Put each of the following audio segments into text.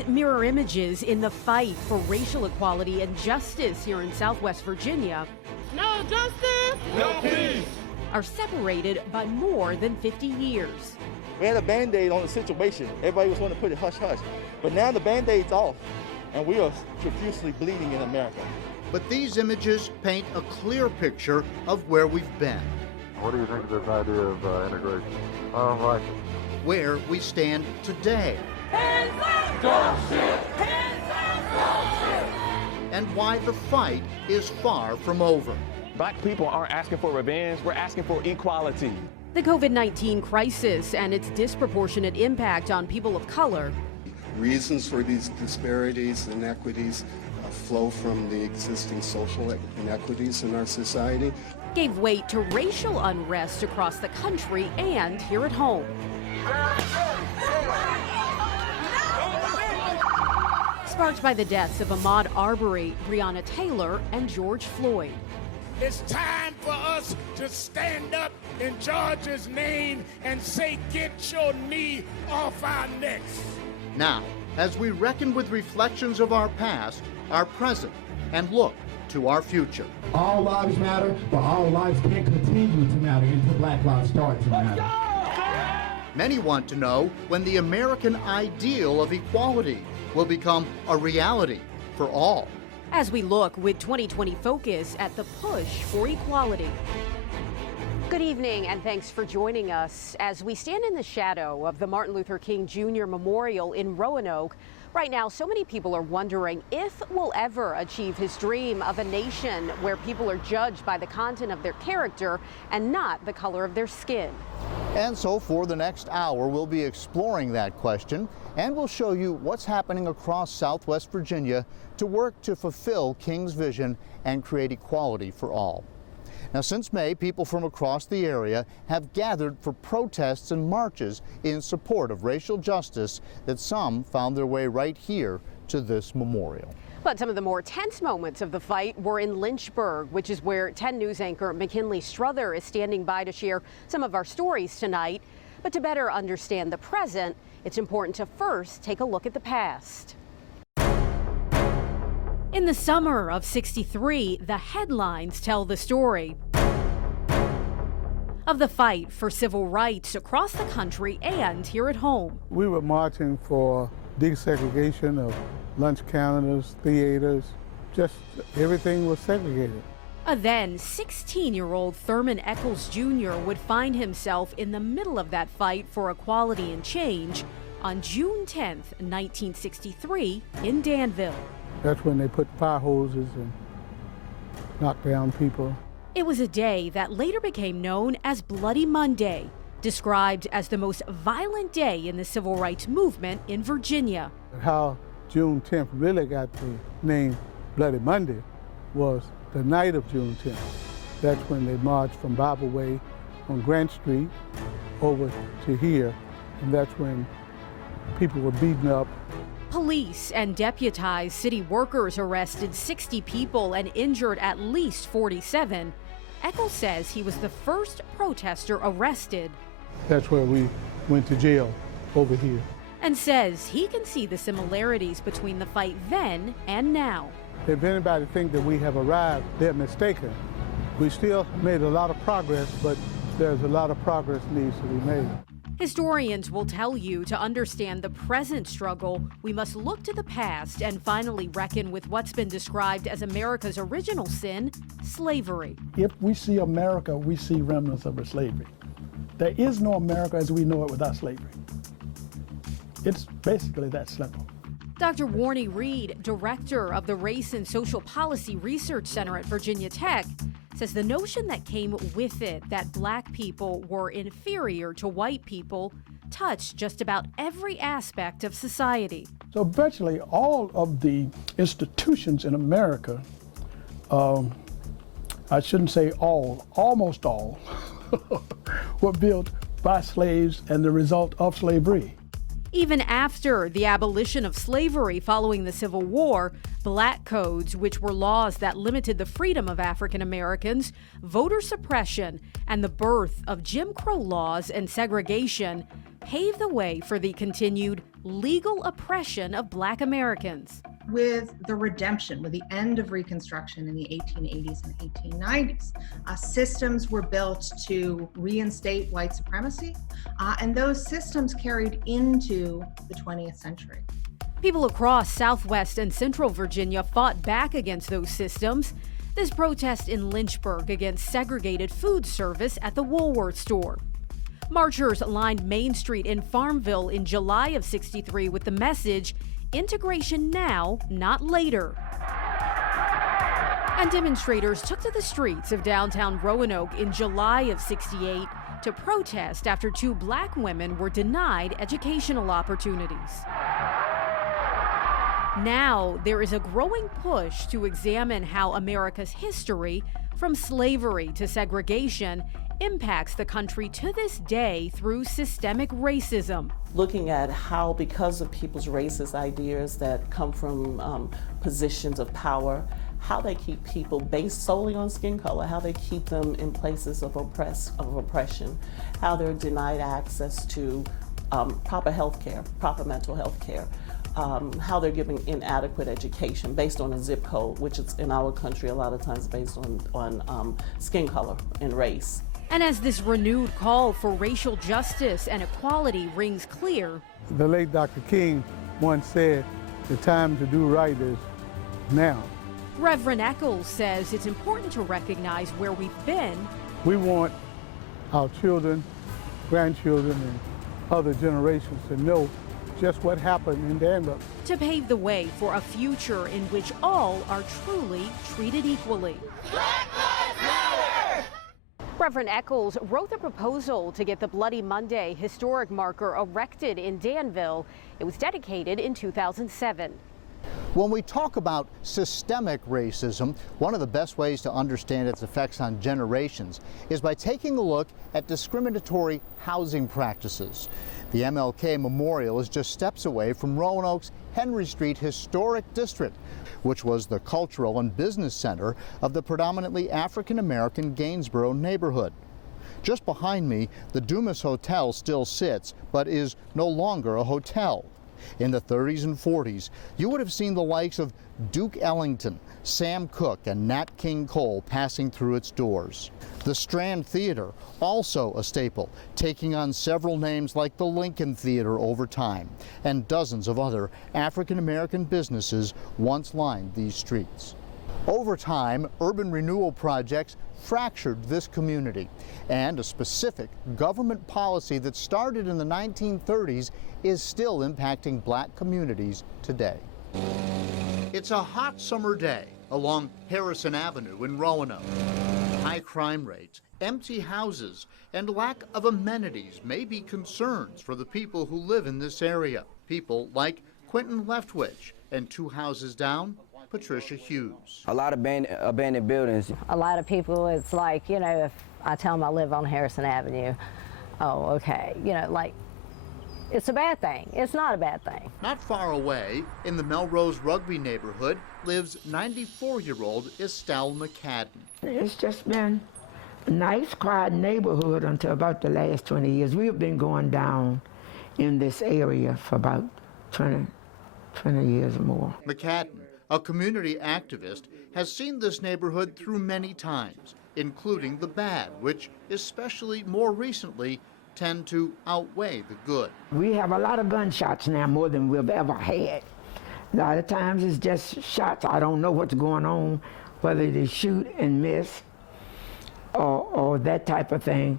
These mirror images in the fight for racial equality and justice here in Southwest Virginia No justice, no peace, are separated by more than 50 years. We had a Band-Aid on the situation. Everybody was wanting to put it hush-hush. But now the Band-Aid's off, and we are profusely bleeding in America. But these images paint a clear picture of where we've been. What do you think of this idea of integration? I don't like it. Where we stand today. hands up, don't shoot, hands up, don't shoot. And why the fight is far from over. Black people aren't asking for revenge, we're asking for equality. The COVID-19 crisis and its disproportionate impact on people of color. Reasons for these disparities and inequities flow from the existing social inequities in our society. Gave weight to racial unrest across the country and here at home. Sparked by the deaths of Ahmaud Arbery, Breonna Taylor, and George Floyd. It's time for us to stand up in George's name and say, get your knee off our necks. Now, as we reckon with reflections of our past, our present, and look to our future. All lives matter, but all lives can't continue to matter until Black lives start to matter. Many want to know when the American ideal of equality will become a reality for all. As we look with 2020 focus at the push for equality. Good evening, and thanks for joining us as we stand in the shadow of the Martin Luther King Jr. Memorial in Roanoke. Right now, so many people are wondering if we'll ever achieve his dream of a nation where people are judged by the content of their character and not the color of their skin. And so for the next hour, we'll be exploring that question, and we'll show you what's happening across Southwest Virginia to work to fulfill King's vision and create equality for all. Now, since May, people from across the area have gathered for protests and marches in support of racial justice that some found their way right here to this memorial. But some of the more tense moments of the fight were in Lynchburg, which is where 10 News anchor McKinley Strother is standing by to share some of our stories tonight. But to better understand the present, it's important to first take a look at the past. In the summer of '63, the headlines tell the story of the fight for civil rights across the country and here at home. We were marching for desegregation of lunch counters, theaters, just everything was segregated. A then 16-year-old Thurman Eccles Jr. would find himself in the middle of that fight for equality and change on June 10th, 1963 in Danville. That's when they put fire hoses and knocked down people. It was a day that later became known as Bloody Monday, described as the most violent day in the civil rights movement in Virginia. How June 10th really got the name Bloody Monday was the night of June 10th. That's when they marched from Bible Way on Grant Street over to here, and that's when people were beaten up. Police and deputized city workers arrested 60 people and injured at least 47. Eccles says he was the first protester arrested. That's where we went to jail, over here. And says he can see the similarities between the fight then and now. If anybody thinks that we have arrived, they're mistaken. We still made a lot of progress, but there's a lot of progress needs to be made. Historians will tell you to understand the present struggle, we must look to the past and finally reckon with what's been described as America's original sin, slavery. If we see America, we see remnants of slavery. There is no America as we know it without slavery. It's basically that simple. Dr. Warnie Reed, director of the Race and Social Policy Research Center at Virginia Tech, says the notion that came with it, that black people were inferior to white people, touched just about every aspect of society. So virtually all of the institutions in America, I shouldn't say all, almost all, were built by slaves and the result of slavery. Even after the abolition of slavery following the Civil War, black codes, which were laws that limited the freedom of African Americans, voter suppression, and the birth of Jim Crow laws and segregation paved the way for the continued legal oppression of Black Americans. With the redemption, with the end of Reconstruction in the 1880s and 1890s, systems were built to reinstate white supremacy, and those systems carried into the 20th century. People across Southwest and Central Virginia fought back against those systems. This protest in Lynchburg against segregated food service at the Woolworth store. Marchers lined Main Street in Farmville in July of '63 with the message, "Integration now, not later." And demonstrators took to the streets of downtown Roanoke in July of '68 to protest after 2 Black women were denied educational opportunities. Now, there is a growing push to examine how America's history, from slavery to segregation, impacts the country to this day through systemic racism. Looking at how, because of people's racist ideas that come from positions of power, how they keep people based solely on skin color, how they keep them in places of oppression, how they're denied access to proper health care, proper mental health care. How they're giving inadequate education based on a zip code, which is in our country a lot of times based on skin color and race. And as this renewed call for racial justice and equality rings clear, the late Dr. King once said, the time to do right is now. Reverend Eccles says it's important to recognize where we've been. We want our children, grandchildren, and other generations to know just what happened in Danville. To pave the way for a future in which all are truly treated equally. Black Lives Matter! Reverend Eccles wrote the proposal to get the Bloody Monday historic marker erected in Danville. It was dedicated in 2007. When we talk about systemic racism, one of the best ways to understand its effects on generations is by taking a look at discriminatory housing practices. The MLK Memorial is just steps away from Roanoke's Henry Street Historic District, which was the cultural and business center of the predominantly African-American Gainsborough neighborhood. Just behind me, the Dumas Hotel still sits, but is no longer a hotel. In the 30s and 40s, you would have seen the likes of Duke Ellington, Sam Cooke, and Nat King Cole passing through its doors. The Strand Theater, also a staple, taking on several names like the Lincoln Theater over time, and dozens of other African-American businesses once lined these streets. Over time, urban renewal projects fractured this community, and a specific government policy that started in the 1930s is still impacting Black communities today. It's a hot summer day along Harrison Avenue in Roanoke. High crime rates, empty houses, and lack of amenities may be concerns for the people who live in this area. People like Quentin Leftwich, and 2 houses down, Patricia Hughes. A lot of abandoned buildings. A lot of people, it's like, you know, if I tell them I live on Harrison Avenue, oh, okay, you know, like, it's a bad thing. It's not a bad thing. Not far away, in the Melrose Rugby neighborhood, lives 94-year-old Estelle McCadden. It's just been a nice, quiet neighborhood until about the last 20 years. We have been going down in this area for about 20 years or more. McCadden, a community activist, has seen this neighborhood through many times, including the bad, which, especially more recently, tend to outweigh the good. We have a lot of gunshots now, more than we've ever had. A lot of times it's just shots. I don't know what's going on, whether they shoot and miss or that type of thing.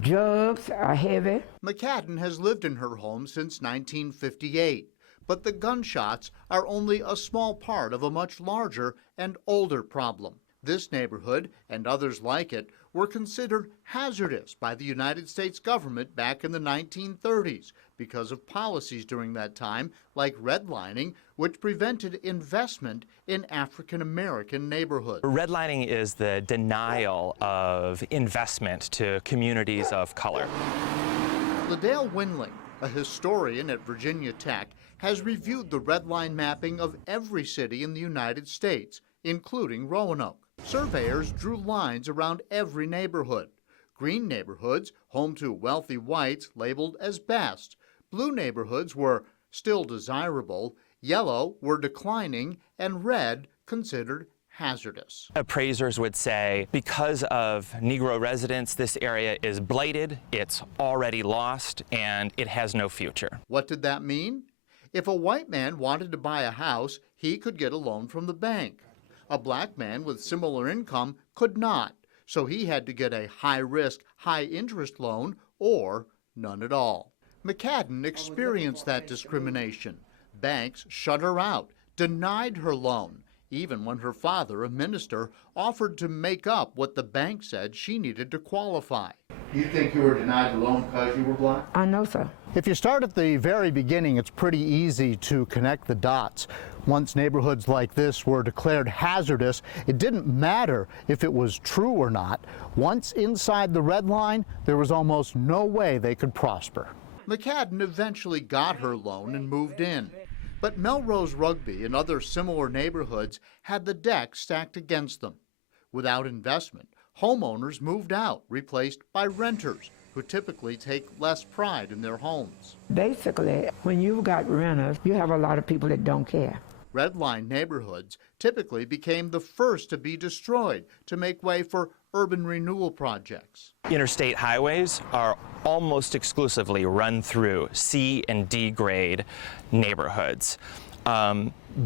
Drugs are heavy. McCadden has lived in her home since 1958, but the gunshots are only a small part of a much larger and older problem. This neighborhood, and others like it, were considered hazardous by the United States government back in the 1930s because of policies during that time, like redlining, which prevented investment in African-American neighborhoods. Redlining is the denial of investment to communities of color. Liddell Winling, a historian at Virginia Tech, has reviewed the redline mapping of every city in the United States, including Roanoke. Surveyors drew lines around every neighborhood, Green neighborhoods, home to wealthy whites, labeled as best. Blue neighborhoods were still desirable, yellow were declining, and red considered hazardous. Appraisers would say, because of Negro residents, this area is blighted, it's already lost, and it has no future. What did that mean? If a white man wanted to buy a house, he could get a loan from the bank. A black man with similar income could not, so he had to get a high-risk, high-interest loan or none at all. McCadden experienced that discrimination. Banks shut her out, denied her loan, even when her father, a minister, offered to make up what the bank said she needed to qualify. You think you were denied the loan because you were black? I know so. If you start at the very beginning, it's pretty easy to connect the dots. Once neighborhoods like this were declared hazardous, it didn't matter if it was true or not. Once inside the red line, there was almost no way they could prosper. McCadden eventually got her loan and moved in. But Melrose Rugby and other similar neighborhoods had the deck stacked against them. Without investment, homeowners moved out, replaced by renters, who typically take less pride in their homes. Basically, when you've got renters, you have a lot of people that don't care. Redline neighborhoods typically became the first to be destroyed to make way for urban renewal projects. Interstate highways are almost exclusively run through C and D grade neighborhoods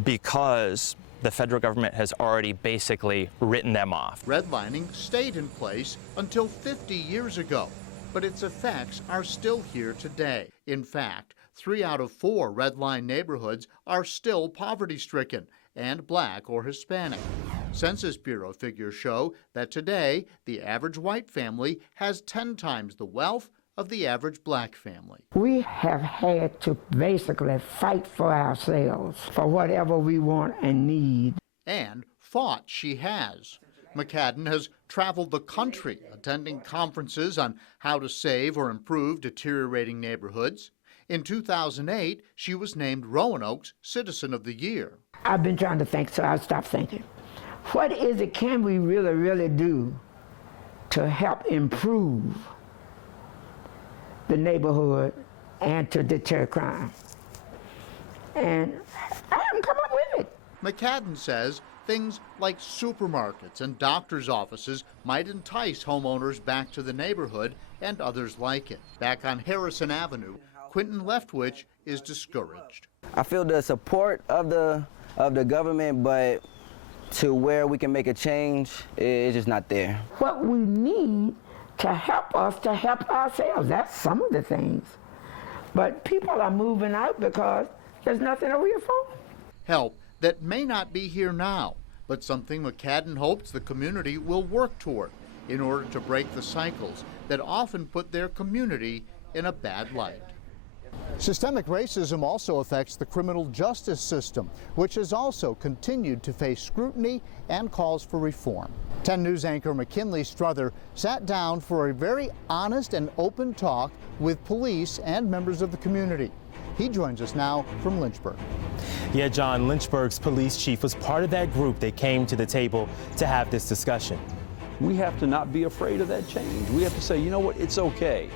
because the federal government has already basically written them off. Redlining stayed in place until 50 years ago, but its effects are still here today. In fact, 3 out of 4 redline neighborhoods are still poverty-stricken and black or Hispanic. Census Bureau figures show that today the average white family has 10 times the wealth of the average black family. We have had to basically fight for ourselves, for whatever we want and need. And fought she has. McCadden has traveled the country attending conferences on how to save or improve deteriorating neighborhoods. In 2008, she was named Roanoke's Citizen of the Year. I've been trying to think, so I stopped thinking. What is it can we really do to help improve the neighborhood and to deter crime? And I haven't come up with it. McCadden says things like supermarkets and doctor's offices might entice homeowners back to the neighborhood and others like it. Back on Harrison Avenue, Quentin Leftwich is discouraged. I feel the support of the government, but to where we can make a change, it's just not there. What we need to help us to help ourselves, that's some of the things. But people are moving out because there's nothing over here for them. Help that may not be here now, but something McCadden hopes the community will work toward in order to break the cycles that often put their community in a bad light. Systemic racism also affects the criminal justice system, which has also continued to face scrutiny and calls for reform. 10 News anchor McKinley Strother sat down for a very honest and open talk with police and members of the community. He joins us now from Lynchburg. Yeah, John, Lynchburg's police chief was part of that group that came to the table to have this discussion. We have to not be afraid of that change. We have to say, you know what, it's okay.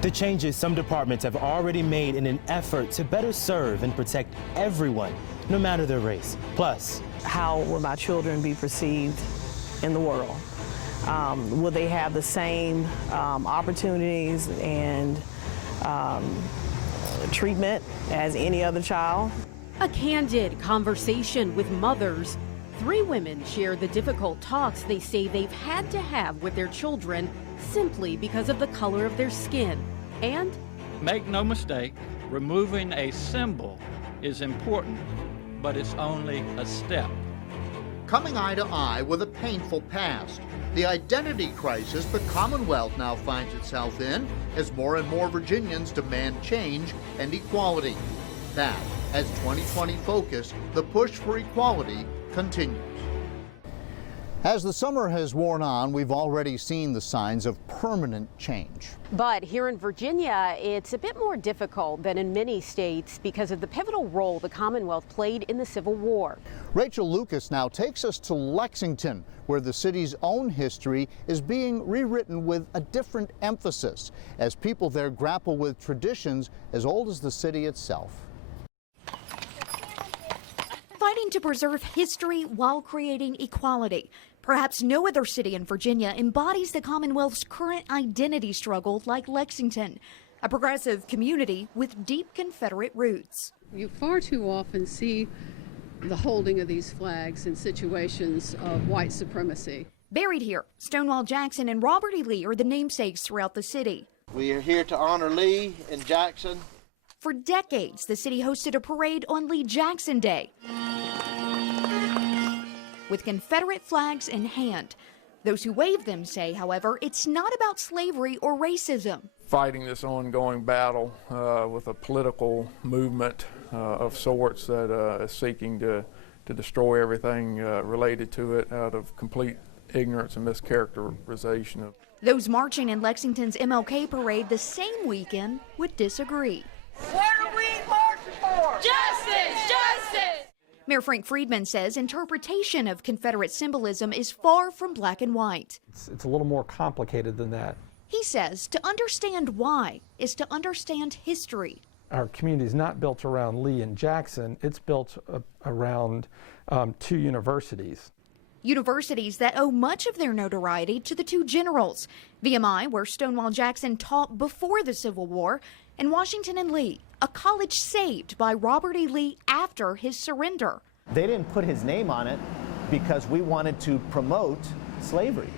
The changes some departments have already made in an effort to better serve and protect everyone, no matter their race. Plus, how will my children be perceived in the world? Will they have the same opportunities and treatment as any other child? A candid conversation with mothers. 3 women share the difficult talks they say they've had to have with their children simply because of the color of their skin. And make no mistake, removing a symbol is important, but it's only a step. Coming eye to eye with a painful past, the identity crisis the Commonwealth now finds itself in as more and more Virginians demand change and equality. That, as 2020 Focus, the push for equality continues. As the summer has worn on, we've already seen the signs of permanent change. But here in Virginia, it's a bit more difficult than in many states because of the pivotal role the Commonwealth played in the Civil War. Rachel Lucas now takes us to Lexington, where the city's own history is being rewritten with a different emphasis as people there grapple with traditions as old as the city itself. Fighting to preserve history while creating equality. Perhaps no other city in Virginia embodies the Commonwealth's current identity struggle like Lexington, a progressive community with deep Confederate roots. You far too often see the holding of these flags in situations of white supremacy. Buried here, Stonewall Jackson and Robert E. Lee are the namesakes throughout the city. We are here to honor Lee and Jackson. For decades, the city hosted a parade on Lee Jackson Day with Confederate flags in hand. Those who wave them say, however, it's not about slavery or racism. Fighting this ongoing battle with a political movement of sorts that is seeking to destroy everything related to it out of complete ignorance and mischaracterization. Those marching in Lexington's MLK parade the same weekend would disagree. What are we marching for? Justice! Justice! Mayor Frank Friedman says interpretation of Confederate symbolism is far from black and white. It's a little more complicated than that. He says to understand why is to understand history. Our community is not built around Lee and Jackson. It's built around two universities. Universities that owe much of their notoriety to the two generals. VMI, where Stonewall Jackson taught before the Civil War, and Washington and Lee, a college saved by Robert E. Lee after his surrender. They didn't put his name on it because we wanted to promote slavery.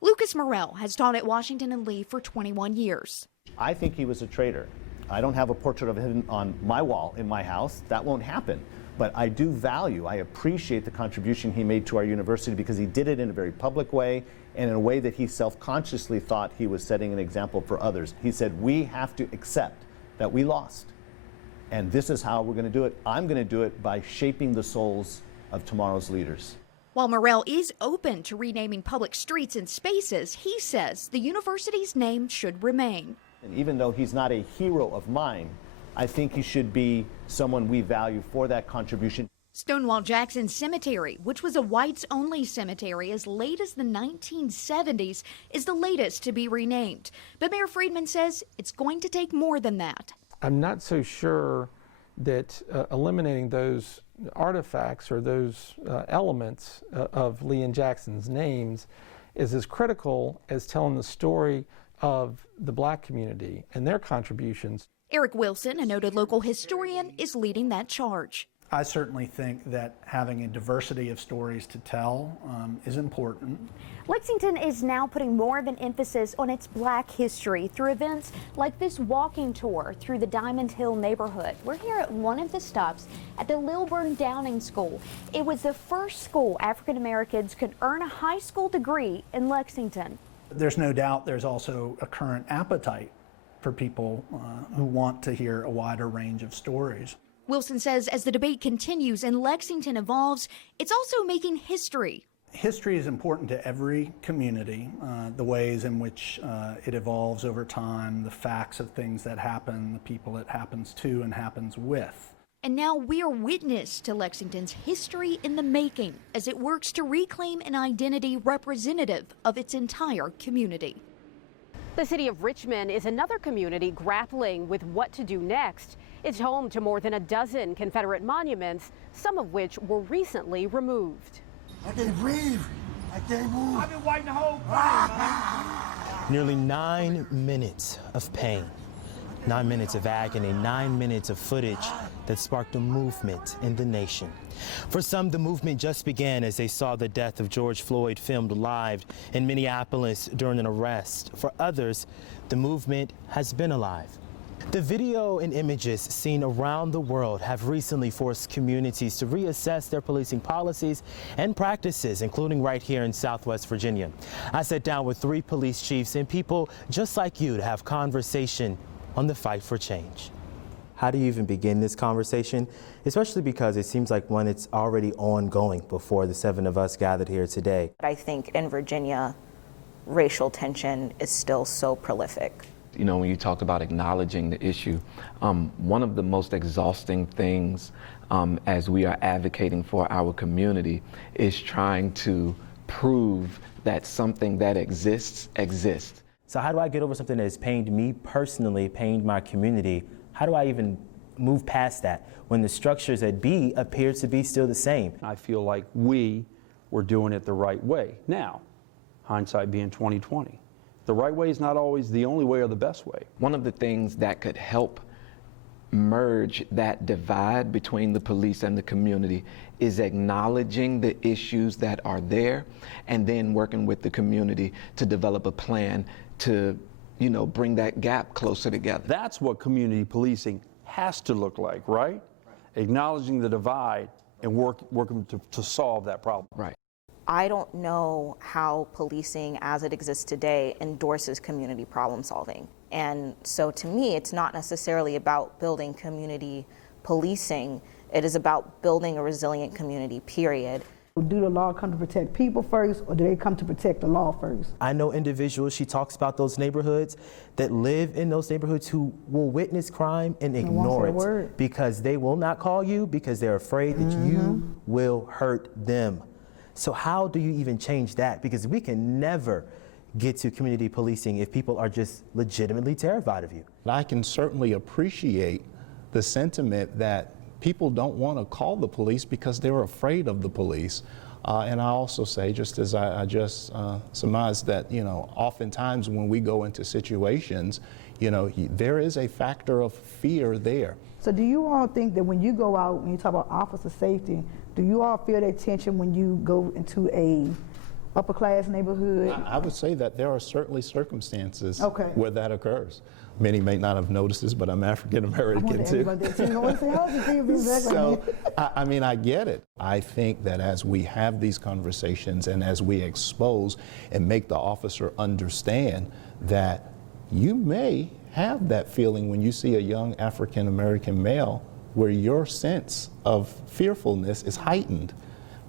Lucas Morrell has taught at Washington and Lee for 21 years. I think he was a traitor. I don't have a portrait of him on my wall in my house. That won't happen. But I do value, I appreciate the contribution he made to our university because he did it in a very public way and in a way that he self-consciously thought he was setting an example for others. He said, we have to accept that we lost. And this is how we're going to do it. I'm going to do it by shaping the souls of tomorrow's leaders. While Morrell is open to renaming public streets and spaces, he says the university's name should remain. And even though he's not a hero of mine, I think he should be someone we value for that contribution. Stonewall Jackson Cemetery, which was a whites-only cemetery as late as the 1970s, is the latest to be renamed. But Mayor Friedman says it's going to take more than that. I'm not so sure that eliminating those artifacts or those elements of Lee and Jackson's names is as critical as telling the story of the black community and their contributions. Eric Wilson, a noted local historian, is leading that charge. I certainly think that having a diversity of stories to tell is important. Lexington is now putting more of an emphasis on its black history through events like this walking tour through the Diamond Hill neighborhood. We're here at one of the stops at the Lilburn Downing School. It was the first school African Americans could earn a high school degree in Lexington. There's no doubt there's also a current appetite for people who want to hear a wider range of stories. Wilson says as the debate continues and Lexington evolves, it's also making history. History is important to every community, the ways in which it evolves over time, the facts of things that happen, the people it happens to and happens with. And now we are witness to Lexington's history in the making as it works to reclaim an identity representative of its entire community. The city of Richmond is another community grappling with what to do next. It's home to more than a dozen Confederate monuments, some of which were recently removed. I can't breathe. I can't move. I've been waiting the whole time. Nearly 9 minutes of pain, 9 minutes of agony, 9 minutes of footage that sparked a movement in the nation. For some, the movement just began as they saw the death of George Floyd filmed live in Minneapolis during an arrest. For others, the movement has been alive. The video and images seen around the world have recently forced communities to reassess their policing policies and practices, including right here in Southwest Virginia. I sat down with 3 police chiefs and people just like you to have conversation on the fight for change. how do you even begin this conversation? Especially because it seems like one, it's already ongoing before the 7 of us gathered here today. I think in Virginia, racial tension is still so prolific. You know, when you talk about acknowledging the issue, one of the most exhausting things as we are advocating for our community is trying to prove that something that exists. So how do I get over something that has pained me personally, pained my community? How do I even move past that when the structures at B appear to be still the same? I feel like we were doing it the right way. Now, hindsight being 20/20. The right way is not always the only way or the best way. One of the things that could help merge that divide between the police and the community is acknowledging the issues that are there and then working with the community to develop a plan to, you know, bring that gap closer together. That's what community policing has to look like, right? Acknowledging the divide and working to solve that problem. Right. I don't know how policing as it exists today endorses community problem solving. And so to me, it's not necessarily about building community policing. It is about building a resilient community, period. Do the law come to protect people first, or do they come to protect the law first? I know individuals, she talks about those neighborhoods that live in those neighborhoods who will witness crime and ignore it because they will not call you because they're afraid that you will hurt them. So how do you even change that? Because we can never get to community policing if people are just legitimately terrified of you. I can certainly appreciate the sentiment that people don't want to call the police because they're afraid of the police. And I also say, just as I just surmised, that, you know, oftentimes when we go into situations, you know, there is a factor of fear there. So do you all think that when you go out, when you talk about officer safety, do you all feel that tension when you go into a upper class neighborhood? I would say that there are certainly circumstances where that occurs. Many may not have noticed this, but I'm African American too. So, I mean, I get it. I think that as we have these conversations and as we expose and make the officer understand that you may have that feeling when you see a young African American male where your sense of fearfulness is heightened.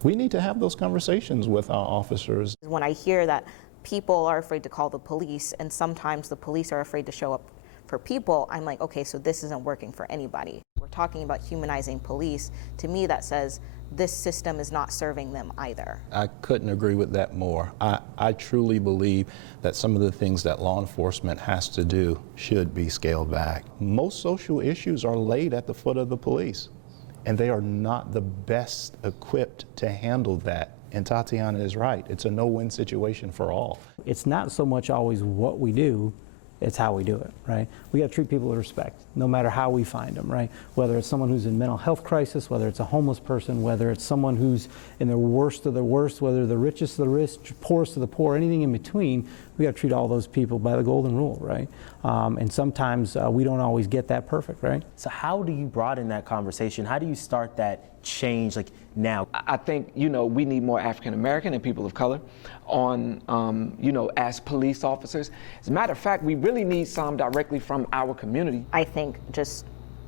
We need to have those conversations with our officers. When I hear that people are afraid to call the police and sometimes the police are afraid to show up for people, I'm like, okay, so this isn't working for anybody. We're talking about humanizing police. To me, that says this system is not serving them either. I couldn't agree with that more. I truly believe that some of the things that law enforcement has to do should be scaled back. Most social issues are laid at the foot of the police, and they are not the best equipped to handle that. And Tatiana is right. It's a no-win situation for all. It's not so much always what we do, it's how we do it, right? We got to treat people with respect, no matter how we find them, right? Whether it's someone who's in mental health crisis, whether it's a homeless person, whether it's someone who's in the worst of the worst, whether the richest of the rich, poorest of the poor, anything in between, we got to treat all those people by the golden rule, right? And sometimes we don't always get that perfect, right? So how do you broaden that conversation? How do you start that change, like now? I think, you know, we need more African American and people of color on, you know, as police officers. As a matter of fact, we really need some directly from our community. I think just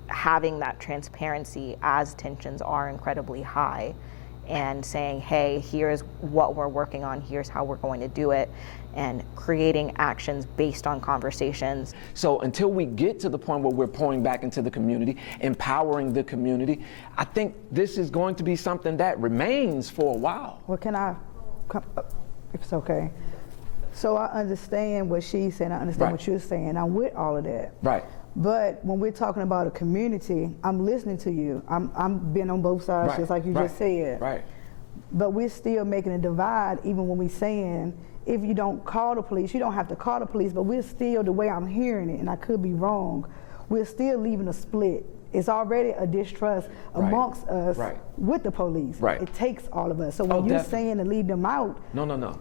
having that transparency as tensions are incredibly high and saying, hey, here's what we're working on, here's how we're going to do it, and creating actions based on conversations. So until we get to the point where we're pouring back into the community, empowering the community, I think this is going to be something that remains for a while. Well, can I come up, if it's okay? So I understand what she's saying, I understand what you're saying, I'm with all of that. Right. But when we're talking about a community, I'm listening to you. I'm being on both sides, just like you just said. Right. But we're still making a divide, even when we're saying, if you don't call the police, you don't have to call the police, but we're still, the way I'm hearing it, and I could be wrong, we're still leaving a split. It's already a distrust amongst us with the police. Right. It takes all of us. So when you're saying to leave them out, no.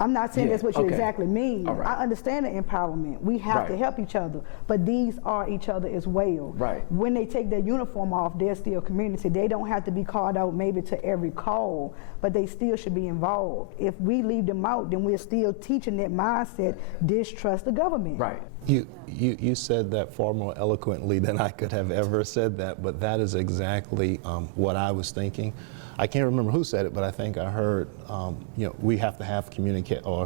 I'm not saying that's what you exactly mean. Right. I understand the empowerment. We have to help each other, but these are each other as well. Right. When they take their uniform off, they're still community. They don't have to be called out maybe to every call, but they still should be involved. If we leave them out, then we're still teaching that mindset, distrust the government. Right. You said that far more eloquently than I could have ever said that, but that is exactly what I was thinking. I can't remember who said it, but I think I heard, we have to have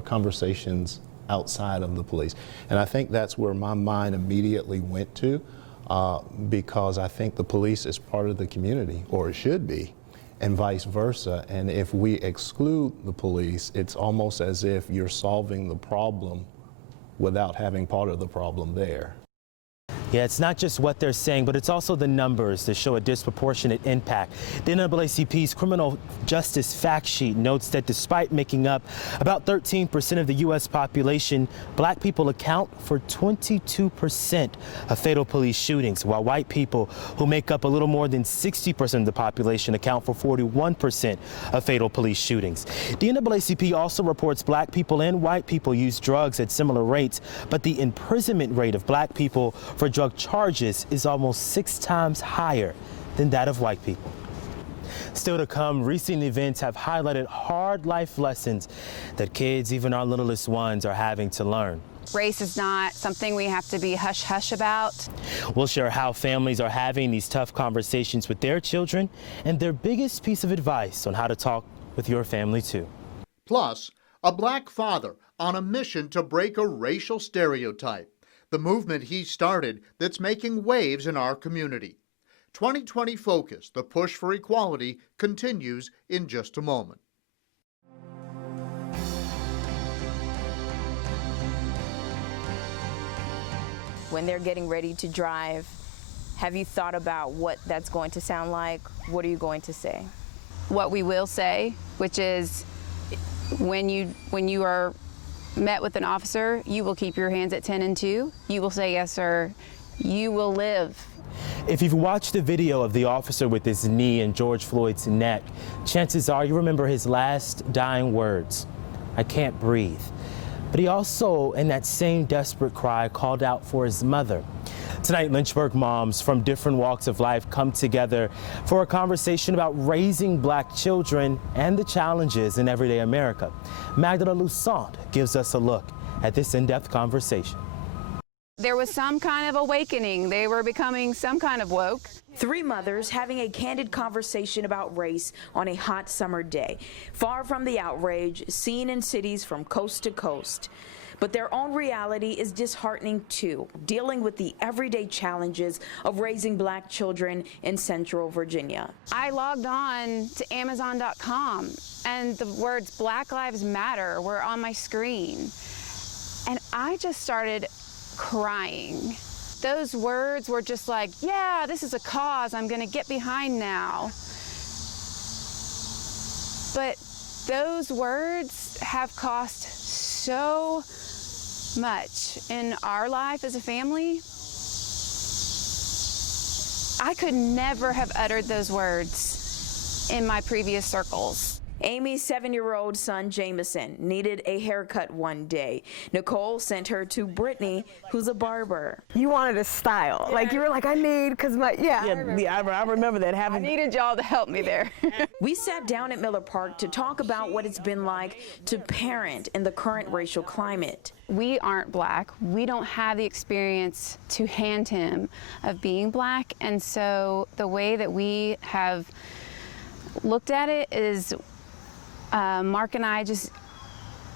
conversations outside of the police. And I think that's where my mind immediately went to, because I think the police is part of the community, or it should be, and vice versa. And if we exclude the police, it's almost as if you're solving the problem without having part of the problem there. Yeah, it's not just what they're saying, but it's also the numbers that show a disproportionate impact. The NAACP's criminal justice fact sheet notes that despite making up about 13% of the U.S. population, black people account for 22% of fatal police shootings, while white people, who make up a little more than 60% of the population, account for 41% of fatal police shootings. The NAACP also reports black people and white people use drugs at similar rates, but the imprisonment rate of black people for drug charges is almost 6 times higher than that of white people. Still to come, recent events have highlighted hard life lessons that kids, even our littlest ones, are having to learn. Race is not something we have to be hush-hush about. We'll share how families are having these tough conversations with their children and their biggest piece of advice on how to talk with your family too. Plus, a black father on a mission to break a racial stereotype. The movement he started that's making waves in our community. 2020 Focus, the push for equality, continues in just a moment. When they're getting ready to drive, have you thought about what that's going to sound like? What are you going to say? What we will say, which is when you are met with an officer, you will keep your hands at 10 and 2. You will say, yes, sir. You will live. If you've watched the video of the officer with his knee in George Floyd's neck, chances are you remember his last dying words, "I can't breathe." But he also, in that same desperate cry, called out for his mother. Tonight, Lynchburg moms from different walks of life come together for a conversation about raising black children and the challenges in everyday America. Magdala Lusant gives us a look at this in-depth conversation. There was some kind of awakening. They were becoming some kind of woke. 3 mothers having a candid conversation about race on a hot summer day, far from the outrage seen in cities from coast to coast. But their own reality is disheartening too, dealing with the everyday challenges of raising black children in Central Virginia. I logged on to Amazon.com and the words Black Lives Matter were on my screen. And I just started crying. Those words were just like, yeah, this is a cause I'm going to get behind now. But those words have cost so much in our life as a family. I could never have uttered those words in my previous circles. Amy's 7-year-old son, Jameson, needed a haircut one day. Nicole sent her to Brittany, who's a barber. You wanted a style. Yeah. Like, you were like, I need, because my, I remember that. I needed y'all to help me there. We sat down at Miller Park to talk about what it's been like to parent in the current racial climate. We aren't black. We don't have the experience to hand him of being black. And so the way that we have looked at it is Mark and I just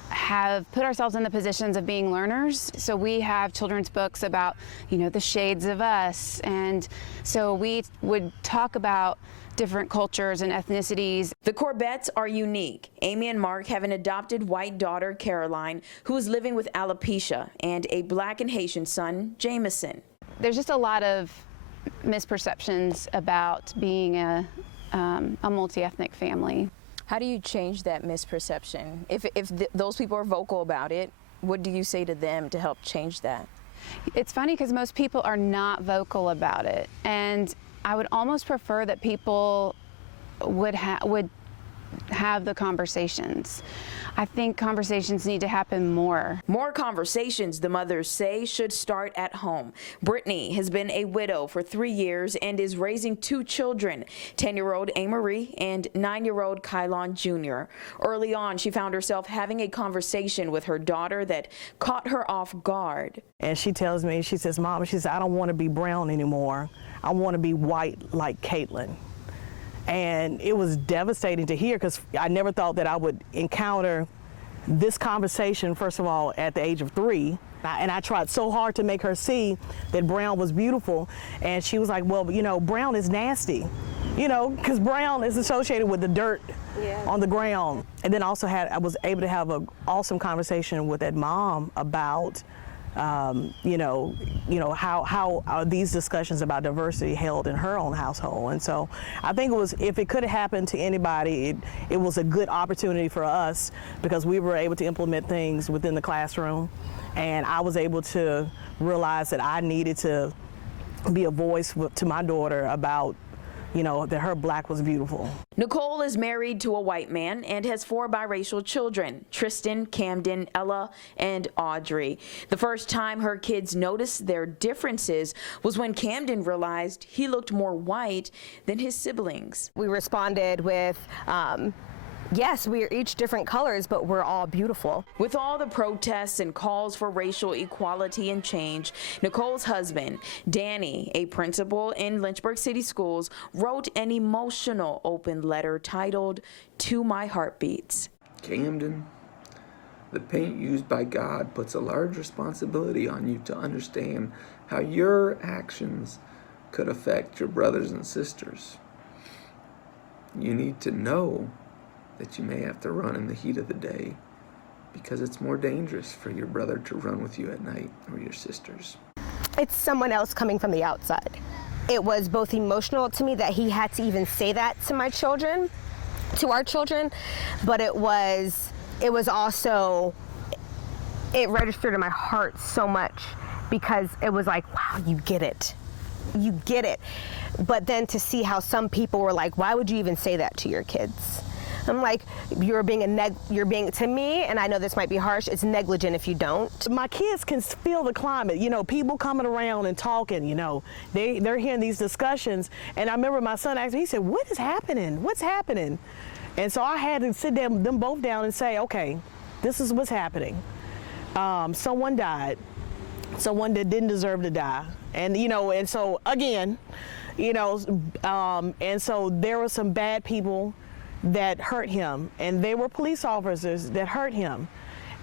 have put ourselves in the positions of being learners. So we have children's books about, the shades of us. And so we would talk about different cultures and ethnicities. The Corbettes are unique. Amy and Mark have an adopted white daughter, Caroline, who is living with alopecia, and a black and Haitian son, Jameson. There's just a lot of misperceptions about being a multi-ethnic family. How do you change that misperception? If those people are vocal about it, what do you say to them to help change that? It's funny because most people are not vocal about it, and I would almost prefer that people would have the conversations. I think conversations need to happen more. More conversations, the mothers say, should start at home. Brittany has been a widow for 3 years and is raising 2 children, 10-year-old Amarie and 9-year-old Kylon Jr. Early on, she found herself having a conversation with her daughter that caught her off guard. And she tells me, she says, Mom, she says, I don't want to be brown anymore. I want to be white like Caitlin. And it was devastating to hear because I never thought that I would encounter this conversation, first of all, at the age of 3. And I tried so hard to make her see that brown was beautiful. And she was like, well, you know, brown is nasty, you know, because brown is associated with the dirt on the ground. And then also I was able to have an awesome conversation with that mom about how are these discussions about diversity held in her own household. And so I think if it could have happened to anybody, it was a good opportunity for us because we were able to implement things within the classroom. And I was able to realize that I needed to be a voice to my daughter about that her black was beautiful. Nicole is married to a white man and has 4 biracial children, Tristan, Camden, Ella, and Audrey. The first time her kids noticed their differences was when Camden realized he looked more white than his siblings. We responded with, yes, we are each different colors, but we're all beautiful. With all the protests and calls for racial equality and change, Nicole's husband, Danny, a principal in Lynchburg City Schools, wrote an emotional open letter titled, "To My Heartbeats." Camden, the paint used by God puts a large responsibility on you to understand how your actions could affect your brothers and sisters. You need to know that you may have to run in the heat of the day because it's more dangerous for your brother to run with you at night or your sisters. It's someone else coming from the outside. It was both emotional to me that he had to even say that to my children, to our children, but it was also, it registered in my heart so much because it was like, wow, you get it. You get it. But then to see how some people were like, why would you even say that to your kids? I'm like, you're being to me, and I know this might be harsh, it's negligent if you don't. My kids can feel the climate, people coming around and talking, they're hearing these discussions. And I remember my son asked me, he said, what is happening? What's happening? And so I had to sit them both down and say, okay, this is what's happening. Someone died, someone that didn't deserve to die. And, and so again, and so there were some bad people that hurt him, and they were police officers that hurt him.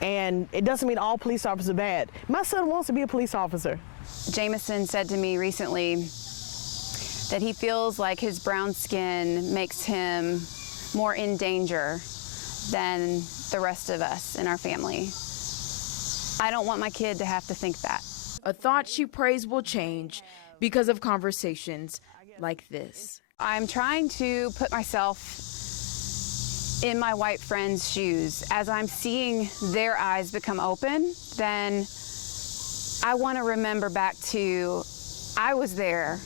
And it doesn't mean all police officers are bad. My son wants to be a police officer. Jameson said to me recently that he feels like his brown skin makes him more in danger than the rest of us in our family. I don't want my kid to have to think that. A thought she prays will change because of conversations like this. I'm trying to put myself in my white friends' shoes. As I'm seeing their eyes become open, then I want to remember back to I was there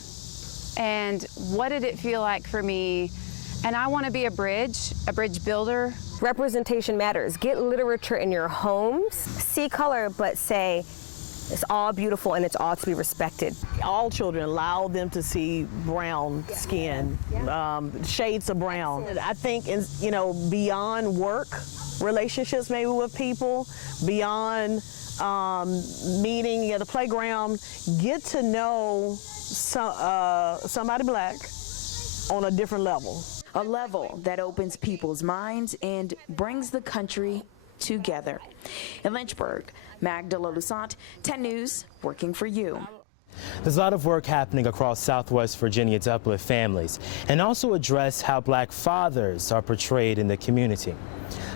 and what did it feel like for me? And I want to be a bridge builder. Representation matters. Get literature in your homes. See color, but say, it's all beautiful and it's all to be respected. All children, allow them to see brown skin, shades of brown. I think, beyond work, relationships maybe with people, beyond meeting at the playground, get to know somebody black on a different level. A level that opens people's minds and brings the country together. In Lynchburg, Magdala Lusant, 10 News, working for you. There's a lot of work happening across Southwest Virginia to uplift families and also address how black fathers are portrayed in the community.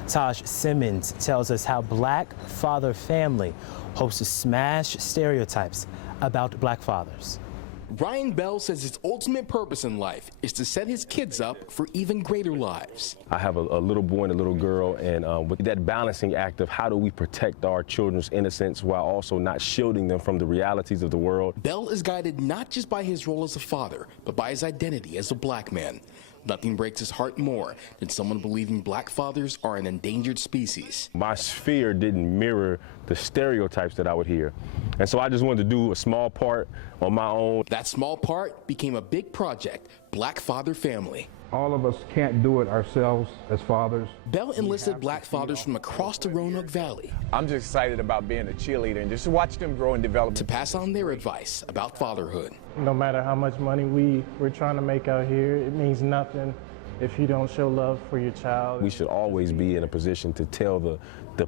Tosh Simmons tells us how Black Father Family hopes to smash stereotypes about black fathers. Ryan Bell says his ultimate purpose in life is to set his kids up for even greater lives. I have a little boy and a little girl, and with that balancing act of how do we protect our children's innocence while also not shielding them from the realities of the world. Bell is guided not just by his role as a father, but by his identity as a black man. Nothing breaks his heart more than someone believing black fathers are an endangered species. My sphere didn't mirror the stereotypes that I would hear. And so I just wanted to do a small part on my own. That small part became a big project, Black Father Family. All of us can't do it ourselves as fathers. Bell enlisted black fathers from across the Roanoke Valley. I'm just excited about being a cheerleader and just to watch them grow and develop. To pass on their advice about fatherhood. No matter how much money we're trying to make out here, it means nothing if you don't show love for your child. We should always be in a position to tell the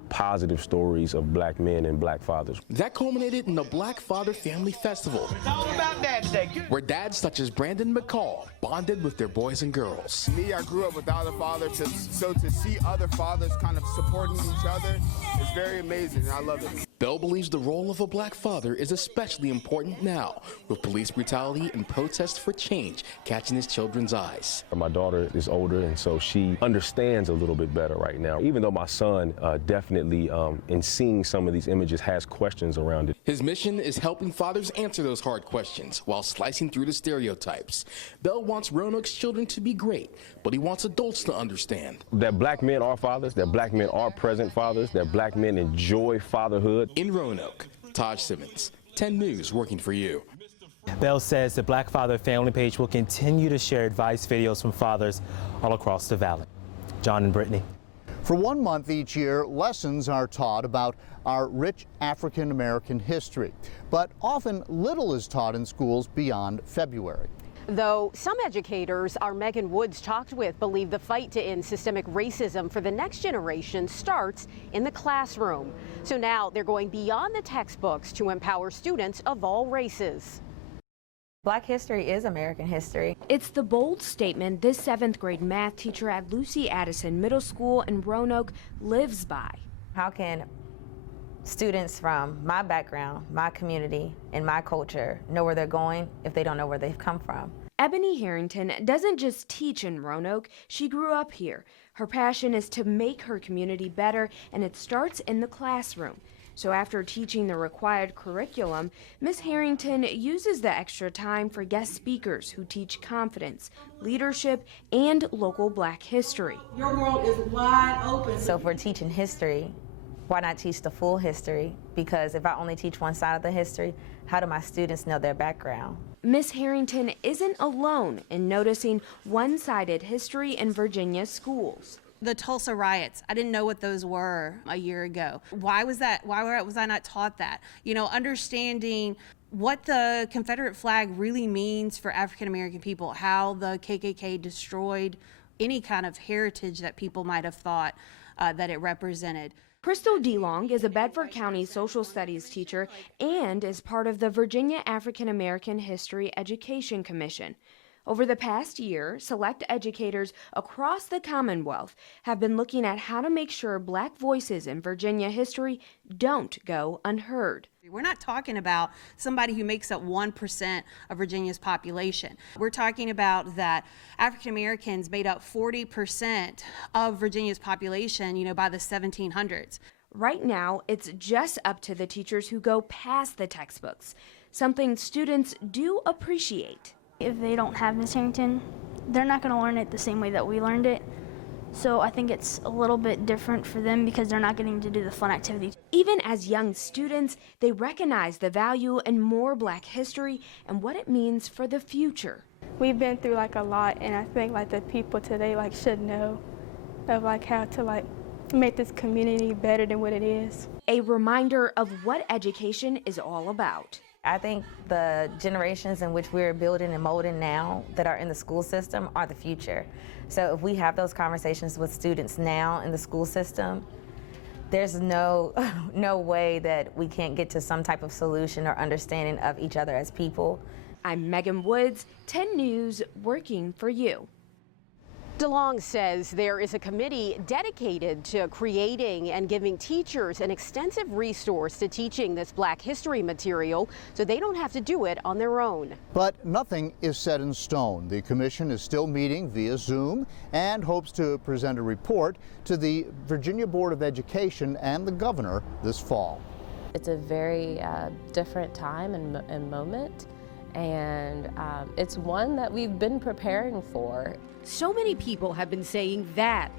positive stories of black men and black fathers. That culminated in the Black Father Family Festival. It's all about Dad's Day. Where dads such as Brandon McCall bonded with their boys and girls. Me, I grew up without a father, so to see other fathers kind of supporting each other is very amazing, and I love it. Bell believes the role of a black father is especially important now, with police brutality and protests for change catching his children's eyes. My daughter is older, and so she understands a little bit better right now, even though my son definitely, in seeing some of these images, has questions around it. His mission is helping fathers answer those hard questions while slicing through the stereotypes. Bell wants Roanoke's children to be great, but he wants adults to understand that black men are fathers, that black men are present fathers, that black men enjoy fatherhood. In Roanoke, Taj Simmons, 10 News, working for you. Bell says the Black Father Family page will continue to share advice videos from fathers all across the valley. John and Brittany. For 1 month each year, lessons are taught about our rich African American history, but often little is taught in schools beyond February. Though some educators our Megan Woods talked with believe the fight to end systemic racism for the next generation starts in the classroom. So now they're going beyond the textbooks to empower students of all races. Black history is American history. It's the bold statement this 7th grade math teacher at Lucy Addison Middle School in Roanoke lives by. How can students from my background, my community, and my culture know where they're going if they don't know where they've come from? Ebony Harrington doesn't just teach in Roanoke, she grew up here. Her passion is to make her community better, and it starts in the classroom. So after teaching the required curriculum, Ms. Harrington uses the extra time for guest speakers who teach confidence, leadership, and local black history. Your world is wide open. So if we're teaching history, why not teach the full history? Because if I only teach one side of the history, how do my students know their background? Ms. Harrington isn't alone in noticing one-sided history in Virginia schools. The Tulsa riots, I didn't know what those were a year ago. Why was that? Why was I not taught that? You know, understanding what the Confederate flag really means for African American people, how the KKK destroyed any kind of heritage that people might have thought that it represented. Crystal DeLong is a Bedford County social studies teacher and is part of the Virginia African American History Education Commission. Over the past year, select educators across the Commonwealth have been looking at how to make sure black voices in Virginia history don't go unheard. We're not talking about somebody who makes up 1% of Virginia's population. We're talking about that African Americans made up 40% of Virginia's population, you know, by the 1700s. Right now, it's just up to the teachers who go past the textbooks, something students do appreciate. If they don't have Miss Harrington, they're not going to learn it the same way that we learned it. So I think it's a little bit different for them because they're not getting to do the fun activities. Even as young students, they recognize the value in more black history and what it means for the future. We've been through like a lot, and I think like the people today like should know of like how to like make this community better than what it is. A reminder of what education is all about. I think the generations in which we're building and molding now that are in the school system are the future. So if we have those conversations with students now in the school system, there's no way that we can't get to some type of solution or understanding of each other as people. I'm Megan Woods, 10 News, working for you. DeLong says there is a committee dedicated to creating and giving teachers an extensive resource to teaching this black history material so they don't have to do it on their own. But nothing is set in stone. The commission is still meeting via Zoom and hopes to present a report to the Virginia Board of Education and the governor this fall. It's a very different time and moment. and it's one that we've been preparing for. So many people have been saying that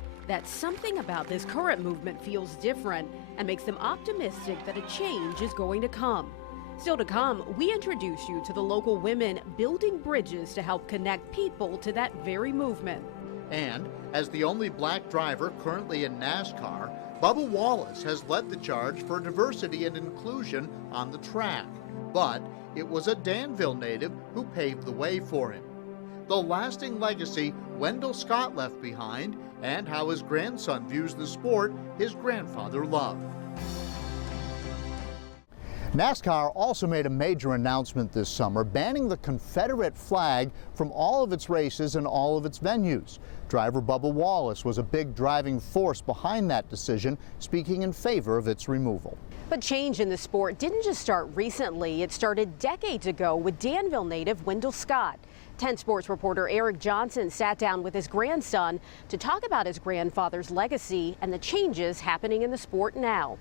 something about this current movement feels different and makes them optimistic that a change is going to come. Still to come, we introduce you to the local women building bridges to help connect people to that very movement. And as the only black driver currently in NASCAR, Bubba Wallace has led the charge for diversity and inclusion on the track. But it was a Danville native who paved the way for him. The lasting legacy Wendell Scott left behind, and how his grandson views the sport his grandfather loved. NASCAR also made a major announcement this summer banning the Confederate flag from all of its races and all of its venues. Driver Bubba Wallace was a big driving force behind that decision, speaking in favor of its removal. But change in the sport didn't just start recently. It started decades ago with Danville native Wendell Scott. 10 Sports reporter Eric Johnson sat down with his grandson to talk about his grandfather's legacy and the changes happening in the sport now.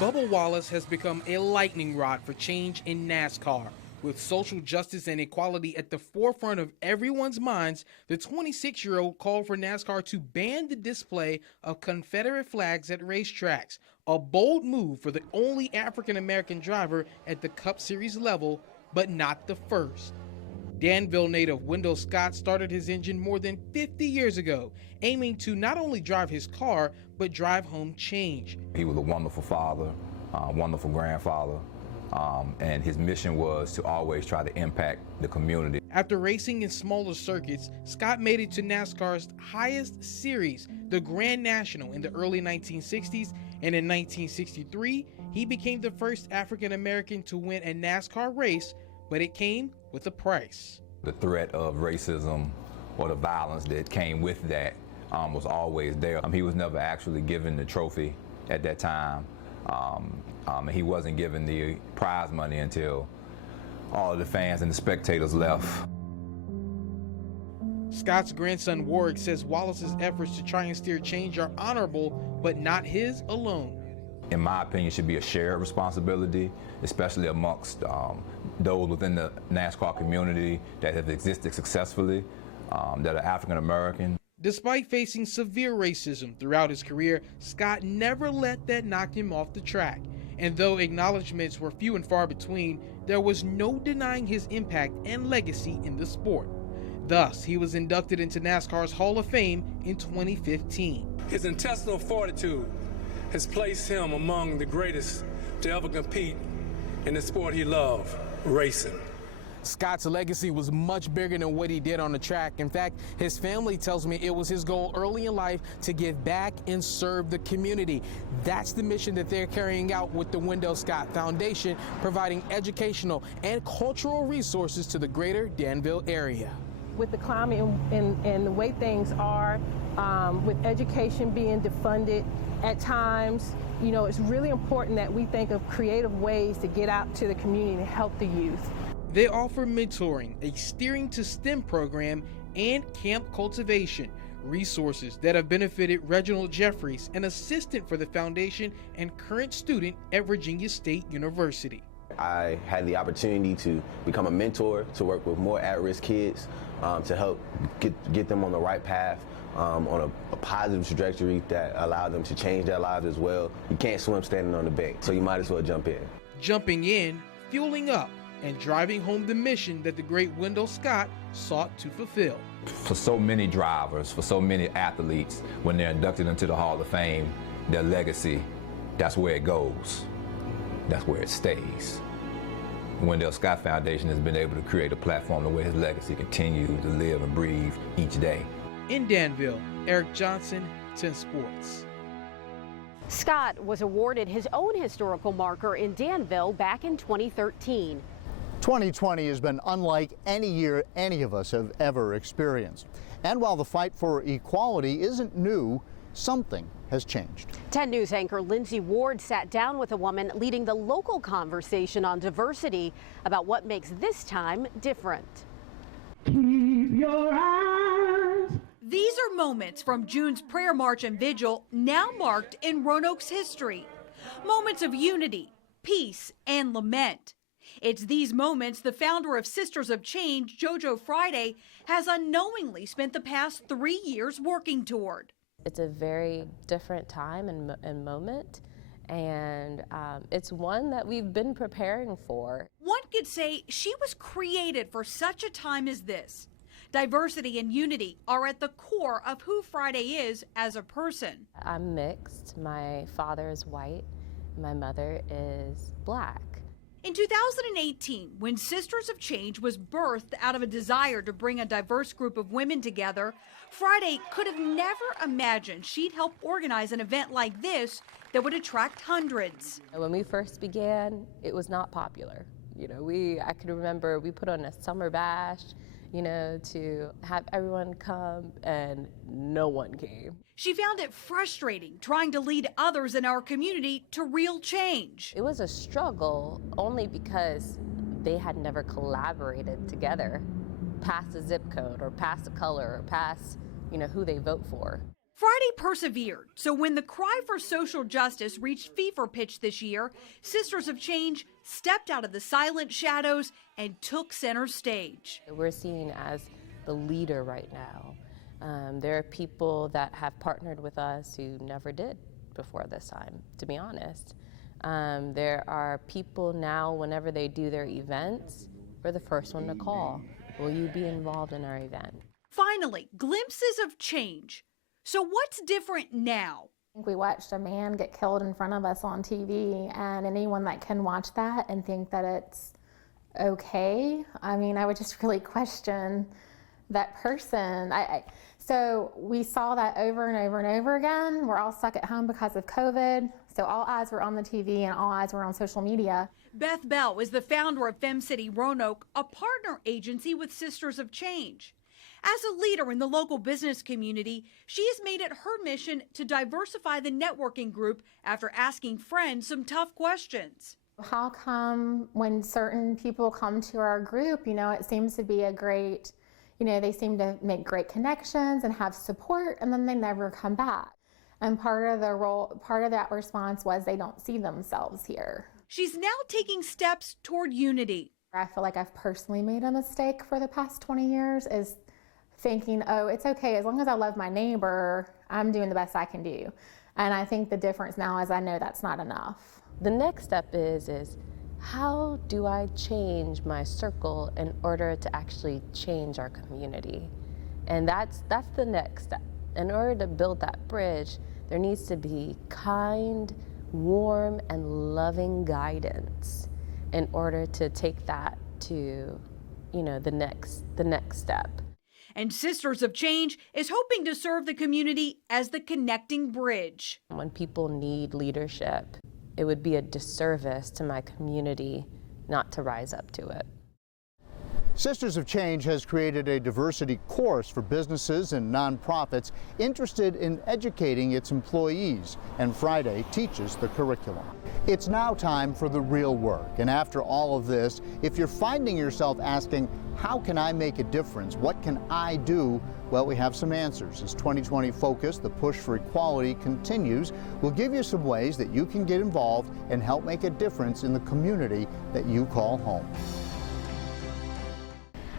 Bubba Wallace has become a lightning rod for change in NASCAR. With social justice and equality at the forefront of everyone's minds, the 26-year-old called for NASCAR to ban the display of Confederate flags at racetracks, a bold move for the only African-American driver at the Cup Series level, but not the first. Danville native Wendell Scott started his engine more than 50 years ago, aiming to not only drive his car, but drive home change. He was a wonderful father, wonderful grandfather, and his mission was to always try to impact the community. After racing in smaller circuits, Scott made it to NASCAR's highest series, the Grand National, in the early 1960s, and in 1963, he became the first African-American to win a NASCAR race, but it came with a price. The threat of racism or the violence that came with that was always there. He was never actually given the trophy at that time. He wasn't given the prize money until all of the fans and the spectators left. Scott's grandson Warwick says Wallace's efforts to try and steer change are honorable, but not his alone. In my opinion, should be a shared responsibility, especially amongst those within the NASCAR community that have existed successfully, that are African American. Despite facing severe racism throughout his career, Scott never let that knock him off the track. And though acknowledgments were few and far between, there was no denying his impact and legacy in the sport. Thus, he was inducted into NASCAR's Hall of Fame in 2015. His intestinal fortitude has placed him among the greatest to ever compete in the sport he loved, racing. Scott's legacy was much bigger than what he did on the track. In fact, his family tells me it was his goal early in life to give back and serve the community. That's the mission that they're carrying out with the Wendell Scott Foundation, providing educational and cultural resources to the greater Danville area. With the climate and the way things are, with education being defunded at times, you know, it's really important that we think of creative ways to get out to the community and help the youth. They offer mentoring, a steering to STEM program, and camp cultivation, resources that have benefited Reginald Jeffries, an assistant for the foundation and current student at Virginia State University. I had the opportunity to become a mentor, to work with more at-risk kids, to help get them on the right path, on a positive trajectory that allowed them to change their lives as well. You can't swim standing on the bank, so you might as well jump in. Jumping in, fueling up, and driving home the mission that the great Wendell Scott sought to fulfill. For so many drivers, for so many athletes, when they're inducted into the Hall of Fame, their legacy, that's where it goes. That's where it stays. The Wendell Scott Foundation has been able to create a platform where his legacy continues to live and breathe each day. In Danville, Eric Johnson, 10 Sports. Scott was awarded his own historical marker in Danville back in 2013. 2020 has been unlike any year any of us have ever experienced. And while the fight for equality isn't new, something has changed. 10 News anchor Lindsay Ward sat down with a woman leading the local conversation on diversity about what makes this time different. Keep your eyes. These are moments from June's prayer march and vigil, now marked in Roanoke's history. Moments of unity, peace, and lament. It's these moments the founder of Sisters of Change, JoJo Friday, has unknowingly spent the past 3 years working toward. It's a very different time and moment, and it's one that we've been preparing for. One could say she was created for such a time as this. Diversity and unity are at the core of who Friday is as a person. I'm mixed. My father is white. My mother is black. In 2018, when Sisters of Change was birthed out of a desire to bring a diverse group of women together, Friday could have never imagined she'd help organize an event like this that would attract hundreds. When we first began, it was not popular. You know, I can remember we put on a summer bash, you know, to have everyone come, and no one came. She found it frustrating trying to lead others in our community to real change. It was a struggle only because they had never collaborated together past a zip code or past a color or past, you know, who they vote for. Friday persevered, so when the cry for social justice reached fever pitch this year, Sisters of Change stepped out of the silent shadows and took center stage. We're seen as the leader right now. There are people that have partnered with us who never did before this time, to be honest. There are people now, whenever they do their events, we're the first one to call. Will you be involved in our event? Finally, glimpses of change. So what's different now? We watched a man get killed in front of us on TV, and anyone that can watch that and think that it's okay, I mean, I would just really question that person. So we saw that over and over and over again. We're all stuck at home because of COVID, so all eyes were on the TV and all eyes were on social media. Beth Bell is the founder of FemCity Roanoke, a partner agency with Sisters of Change. As a leader in the local business community, she has made it her mission to diversify the networking group after asking friends some tough questions. How come when certain people come to our group, you know, it seems to be a great, you know, they seem to make great connections and have support, and then they never come back. And part of that response was they don't see themselves here. She's now taking steps toward unity. I feel like I've personally made a mistake for the past 20 years is thinking, oh, it's okay, as long as I love my neighbor, I'm doing the best I can do. And I think the difference now is I know that's not enough. The next step is how do I change my circle in order to actually change our community? And that's the next step. In order to build that bridge, there needs to be kind, warm, and loving guidance in order to take that to, you know, the next step. And Sisters of Change is hoping to serve the community as the connecting bridge. When people need leadership, it would be a disservice to my community not to rise up to it. Sisters of Change has created a diversity course for businesses and nonprofits interested in educating its employees, and Friday teaches the curriculum. It's now time for the real work, and after all of this, if you're finding yourself asking, how can I make a difference? What can I do? Well, we have some answers. As 2020 Focus, the push for equality, continues, we'll give you some ways that you can get involved and help make a difference in the community that you call home.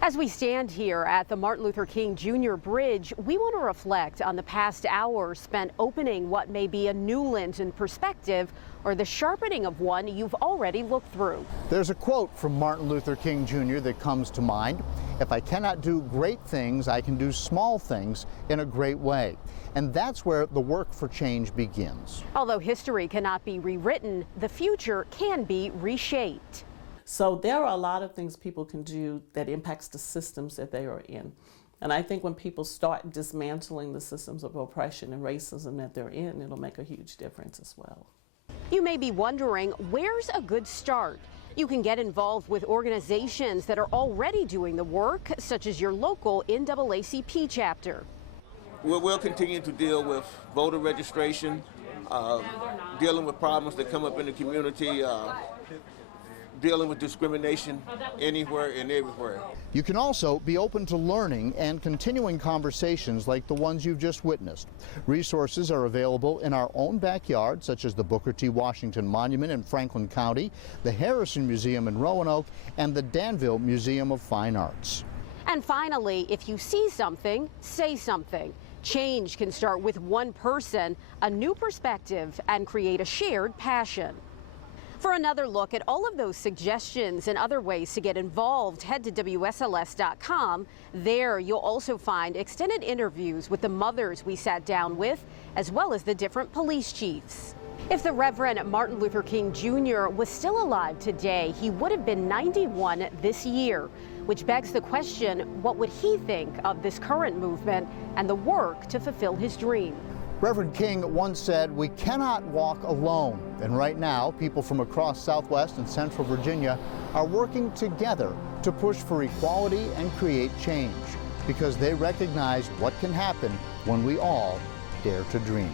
As we stand here at the Martin Luther King Jr. Bridge, we want to reflect on the past hours spent opening what may be a new lens in perspective, or the sharpening of one you've already looked through. There's a quote from Martin Luther King Jr. that comes to mind. If I cannot do great things, I can do small things in a great way. And that's where the work for change begins. Although history cannot be rewritten, the future can be reshaped. So there are a lot of things people can do that impacts the systems that they are in. And I think when people start dismantling the systems of oppression and racism that they're in, it'll make a huge difference as well. You may be wondering, where's a good start? You can get involved with organizations that are already doing the work, such as your local NAACP chapter. We'll continue to deal with voter registration, dealing with problems that come up in the community, dealing with discrimination anywhere and everywhere. You can also be open to learning and continuing conversations like the ones you've just witnessed. Resources are available in our own backyard, such as the Booker T. Washington Monument in Franklin County, the Harrison Museum in Roanoke, and the Danville Museum of Fine Arts. And finally, if you see something, say something. Change can start with one person, a new perspective, and create a shared passion. For another look at all of those suggestions and other ways to get involved, head to WSLS.com. There you'll also find extended interviews with the mothers we sat down with, as well as the different police chiefs. If the Reverend Martin Luther King Jr. was still alive today, he would have been 91 this year, which begs the question, what would he think of this current movement and the work to fulfill his dream? Reverend King once said, "We cannot walk alone." And right now, people from across Southwest and Central Virginia are working together to push for equality and create change, because they recognize what can happen when we all dare to dream.